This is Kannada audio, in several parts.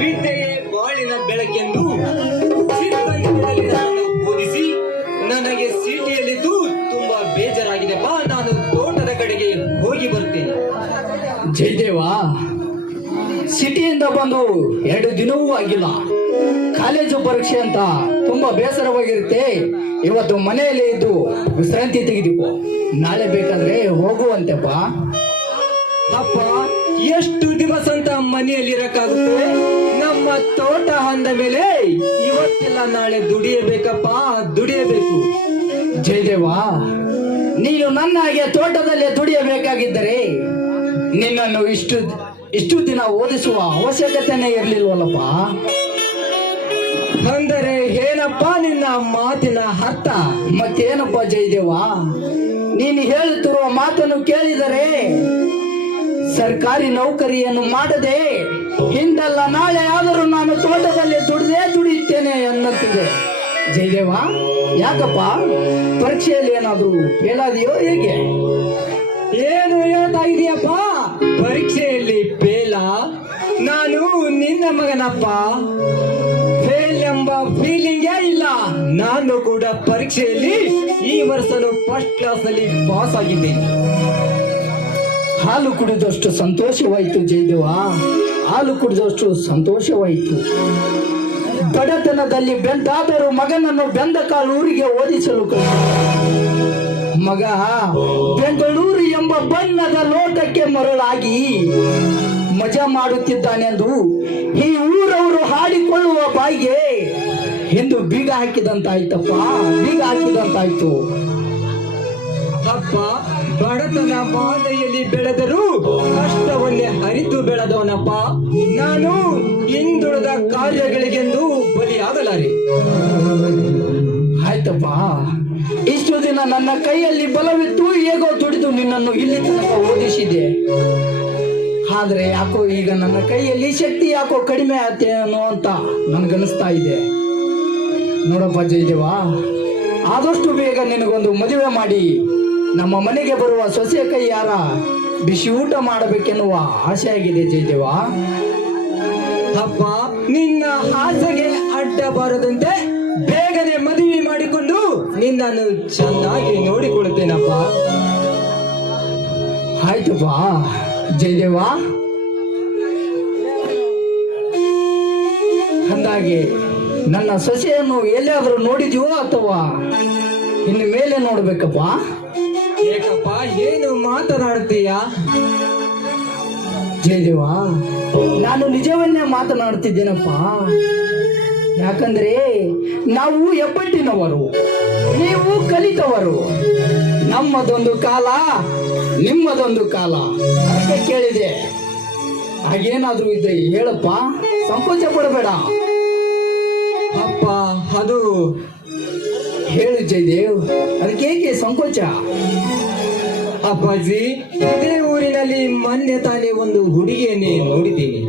ವಿದ್ಯೆಯೇ ಬಾಳಿನ ಬೆಳಕೆಂದು ಚಿಕ್ಕಂದಿನಲ್ಲಿ ನನ್ನನ್ನು ಬೋಧಿಸಿ ನನಗೆ ಸಿಟಿಯಲ್ಲಿದ್ದು ತುಂಬಾ ಬೇಜಾರಾಗಿದೆಪ್ಪ. ನಾನು ತೋಟದ ಕಡೆಗೆ ಹೋಗಿ ಬರ್ತೇನೆ. ಜಯದೇವ, ಸಿಟಿಯಿಂದ ಬಂದು 2 ದಿನವೂ ಆಗಿಲ್ಲ. ಕಾಲೇಜು ಪರೀಕ್ಷೆ ಅಂತ ತುಂಬಾ ಬೇಸರವಾಗಿರುತ್ತೆ. ಇವತ್ತು ಮನೆಯಲ್ಲೇ ಇದ್ದು ವಿಶ್ರಾಂತಿ ತೆಗೆದುಕೋ. ನಾಳೆ ಬೇಕಾದ್ರೆ ಹೋಗುವಂತೆಪ್ಪ. ಅಪ್ಪ, ಎಷ್ಟು ದಿವಸ ಅಂತ ಮನೆಯಲ್ಲಿ ಇರಕ್ಕಾಗುತ್ತೆ? ನಮ್ಮ ತೋಟ ಅಂದ ಮೇಲೆ ಇವತ್ತೆಲ್ಲ ನಾಳೆ ದುಡಿಯಬೇಕಪ್ಪ, ದುಡಿಯಬೇಕು. ಜಯದೇವ, ನೀನು ನನ್ನ ಹಾಗೆ ತೋಟದಲ್ಲೇ ದುಡಿಯಬೇಕಾಗಿದ್ದರೆ ನಿನ್ನನ್ನು ಇಷ್ಟು ದಿನ ಓದಿಸುವ ಅವಶ್ಯಕತೆನೇ ಇರಲಿಲ್ವಲ್ಲಪ್ಪ. ಅಂದರೆ ಏನಪ್ಪ ನಿನ್ನ ಮಾತಿನ ಅರ್ಥ? ಮತ್ತೇನಪ್ಪ ಜಯದೇವ, ನೀನು ಹೇಳುತ್ತಿರುವ ಮಾತನ್ನು ಕೇಳಿದರೆ ಸರ್ಕಾರಿ ನೌಕರಿಯನ್ನು ಮಾಡದೆ ಹಿಂದಲ್ಲ ನಾಳೆ ಆದರೂ ನಾನು ತೋಟದಲ್ಲಿ ದುಡಿಯುತ್ತೇನೆ ಅನ್ನುತ್ತಿದೆ. ಜಯದೇವ, ಯಾಕಪ್ಪ ಪರೀಕ್ಷೆಯಲ್ಲಿ ಏನಾದರೂ ಫೇಲ್ ಆದೆಯೋ ಹೇಗೆ? ಏನು ಹೇಳ್ತಾ ಇದೀಯಪ್ಪ? ಪರೀಕ್ಷೆಯಲ್ಲಿ ಫೇಲ? ನಾನು ನಿನ್ನ ಮಗನಪ್ಪ. ಫೇಲ್ ಎಂಬ ಫೀಲಿಂಗೇ ಇಲ್ಲ. ನಾನು ಕೂಡ ಪರೀಕ್ಷೆಯಲ್ಲಿ ಈ ವರ್ಷನೂ ಫಸ್ಟ್ ಕ್ಲಾಸ್ ಅಲ್ಲಿ ಪಾಸ್ ಆಗಿದ್ದೇನೆ. ಹಾಲು ಕುಡಿದಷ್ಟು ಸಂತೋಷವಾಯಿತು ಜಯದೇವ, ಹಾಲು ಕುಡಿದಷ್ಟು ಸಂತೋಷವಾಯಿತು. ಬಡತನದಲ್ಲಿ ಬೆಂದಾದರೂ ಮಗನನ್ನು ಬೆಂದ ಕಾಲೂರಿಗೆ ಓದಿಸಲು ಮಗ ಬೆಂಗಳೂರು ಎಂಬ ಬಣ್ಣದ ಲೋಟಕ್ಕೆ ಮರಳಾಗಿ ಮಜಾ ಮಾಡುತ್ತಿದ್ದಾನೆಂದು ಈ ಊರವರು ಹಾಡಿಕೊಳ್ಳುವ ಬಾಯಿಗೆ ಎಂದು ಬೀಗ ಹಾಕಿದಂತಾಯ್ತಪ್ಪ, ಬೀಗ ಹಾಕಿದಂತಾಯ್ತು. ಅಪ್ಪ, ಬಡತನ ಬಾಧೆಯಲ್ಲಿ ಬೆಳೆದರೂ ಕಷ್ಟವನ್ನೇ ಅರಿತು ಬೆಳೆದವನಪ್ಪ ನಾನು. ಹಿಂದುಳಿದ ಕಾರ್ಯಗಳಿಗೆಂದು ಬಲಿಯಾಗಲಾರೆ. ಆಯ್ತಪ್ಪ, ಇಷ್ಟು ದಿನ ನನ್ನ ಕೈಯಲ್ಲಿ ಬಲವಿತ್ತು, ಹೇಗೋ ದುಡಿದು ನಿನ್ನನ್ನು ಇಲ್ಲಿ ತನಕ ಓದಿಸಿದೆ. ಆದ್ರೆ ಯಾಕೋ ಈಗ ನನ್ನ ಕೈಯಲ್ಲಿ ಶಕ್ತಿ ಯಾಕೋ ಕಡಿಮೆ ಆತೇನೋ ಅಂತ ನನ್ಗನಿಸ್ತಾ ಇದೆ. ನೋಡಪ್ಪ ಜಯದೇವ, ಆದಷ್ಟು ಬೇಗ ನಿನಗೊಂದು ಮದುವೆ ಮಾಡಿ ನಮ್ಮ ಮನೆಗೆ ಬರುವ ಸೊಸೆ ಕೈಯಾರ ಬಿಸಿ ಊಟ ಮಾಡಬೇಕೆನ್ನುವ ಆಸೆ ಆಗಿದೆ ಜಯದೇವ. ಅಪ್ಪ, ನಿನ್ನ ಆಸೆಗೆ ಅಡ್ಡ ಬಾರದಂತೆ ಬೇಗನೆ ಮದುವೆ ಮಾಡಿಕೊಂಡು ನಿನ್ನನ್ನು ಚೆನ್ನಾಗಿ ನೋಡಿಕೊಳ್ಳುತ್ತೇನಪ್ಪ. ಆಯ್ತಪ್ಪ ಜಯದೇವ. ಅಂದಾಗೆ ನನ್ನ ಸೊಸೆಯನ್ನು ಎಲ್ಲಿಯಾದರೂ ನೋಡಿದ್ಯೋ ಅಥವಾ ಇನ್ನು ಮೇಲೆ ನೋಡ್ಬೇಕಪ್ಪ? ಏಕಪ್ಪ, ಏನು ಮಾತನಾಡ್ತೀಯ? ಜಯದೇವ, ನಾನು ನಿಜವನ್ನೇ ಮಾತನಾಡ್ತಿದ್ದೇನಪ್ಪ. ಯಾಕಂದ್ರೆ ನಾವು ಎಪ್ಪಟ್ಟಿನವರು, ನೀವು ಕಲಿತವರು. ನಮ್ಮದೊಂದು ಕಾಲ, ನಿಮ್ಮದೊಂದು ಕಾಲ. ಅದಕ್ಕೆ ಕೇಳಿದೆ. ಹಾಗೇನಾದ್ರೂ ಇದ್ರೆ ಹೇಳಪ್ಪ, ಸಂಕೋಚ ಪಡಬೇಡ. ಅಪ್ಪ, ಅದು ಹೇಳು ಜಯದೇವ್, ಅದಕ್ಕೇಕೆ ಸಂಕೋಚ? ಅಪ್ಪಾಜಿ, ಇದೇ ಊರಿನಲ್ಲಿ ಮೊನ್ನೆ ತಾನೇ ಒಂದು ಹುಡುಗಿಯನ್ನೇ ನೋಡಿದ್ದೀನಿ.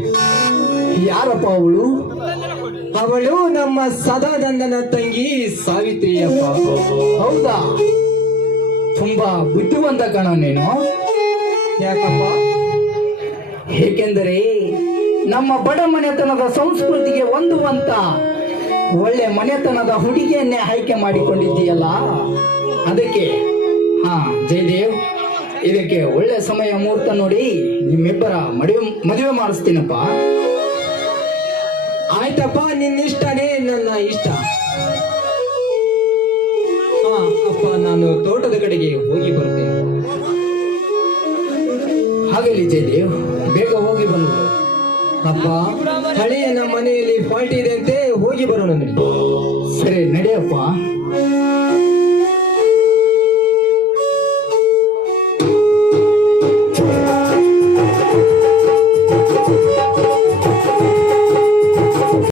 ಯಾರಪ್ಪ ಅವಳು? ಅವಳು ನಮ್ಮ ಸದಾನಂದನ ತಂಗಿ ಸಾವಿತ್ರಿಯಪ್ಪ. ಹೌದಾ? ತುಂಬಾ ಬುದ್ಧಿವಂತ ಕಣ ನೀನು. ಯಾಕಪ್ಪ? ಏಕೆಂದರೆ ನಮ್ಮ ಬಡ ಮನೆತನದ ಸಂಸ್ಕೃತಿಗೆ ಹೊಂದುವಂತ ಒಳ್ಳೆ ಮನೆತನದ ಹುಡುಗಿಯನ್ನೇ ಆಯ್ಕೆ ಮಾಡಿಕೊಂಡಿದ್ದೀಯಲ್ಲ, ಅದಕ್ಕೆ. ಹಾ ಜಯದೇವ್, ಇದಕ್ಕೆ ಒಳ್ಳೆ ಸಮಯ ಮುಹೂರ್ತ ನೋಡಿ ನಿಮ್ಮಿಬ್ಬರ ಮದುವೆ ಮಾಡಿಸ್ತೀನಪ್ಪ. ಆಯ್ತಪ್ಪ, ನಿನ್ನಿಷ್ಟನೇ ನನ್ನ ಇಷ್ಟ. ಹಾ ಅಪ್ಪ, ನಾನು ತೋಟದ ಕಡೆಗೆ ಹೋಗಿ ಬರ್ತೇನೆ. ಹಾಗಲಿ ಜಯದೇವ್, ಬೇಗ ಹೋಗಿ ಬಂದು. ಅಪ್ಪ, ಹಳೆಯ ನಮ್ಮ ಮನೆಯಲ್ಲಿ ಪಾರ್ಟಿ ಇದೆ ಅಂತೆ, ಹೋಗಿ ಬರೋಣ. ಸರಿ ನಡೆಯಪ್ಪ.